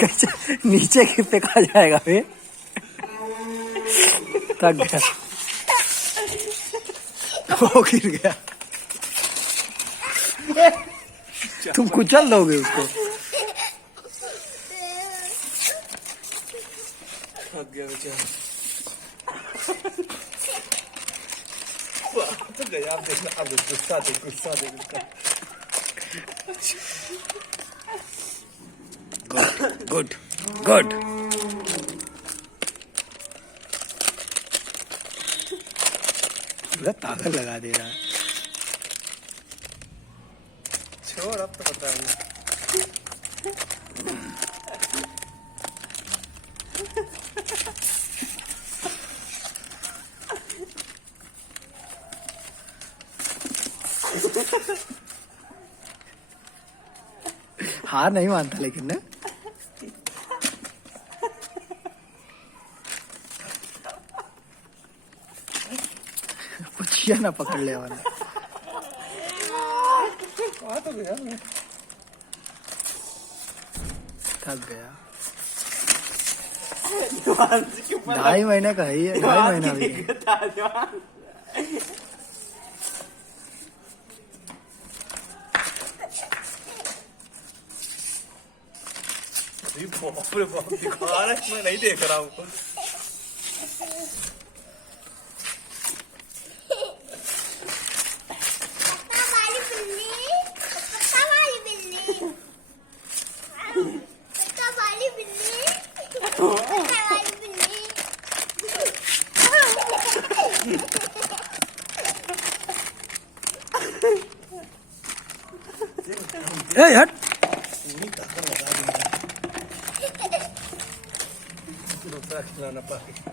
कैसे नीचे गिर पे कहा जाएगा बे? थक गया। वो गिर गया। तुम कुचल दोगे उसको। थक गया बेचारा। तो गया। आप देखना, अब गुस्सा दे, गुस्सा दे, गुस्सा। Good good. पूरा ताकत लगा दे रहा है। छोड़, अब तो पता नहीं। हार नहीं मानता लेकिन ना। पुछिया ना पकड़ ले वाला। तो गया। थक गया। 2.5 महीने का है ये। 2.5 महीना भी। बाप रे बाप, दिखा रहा है, मैं नहीं देख रहा हूँ। ए हट। दूसरा खिलाना पाए।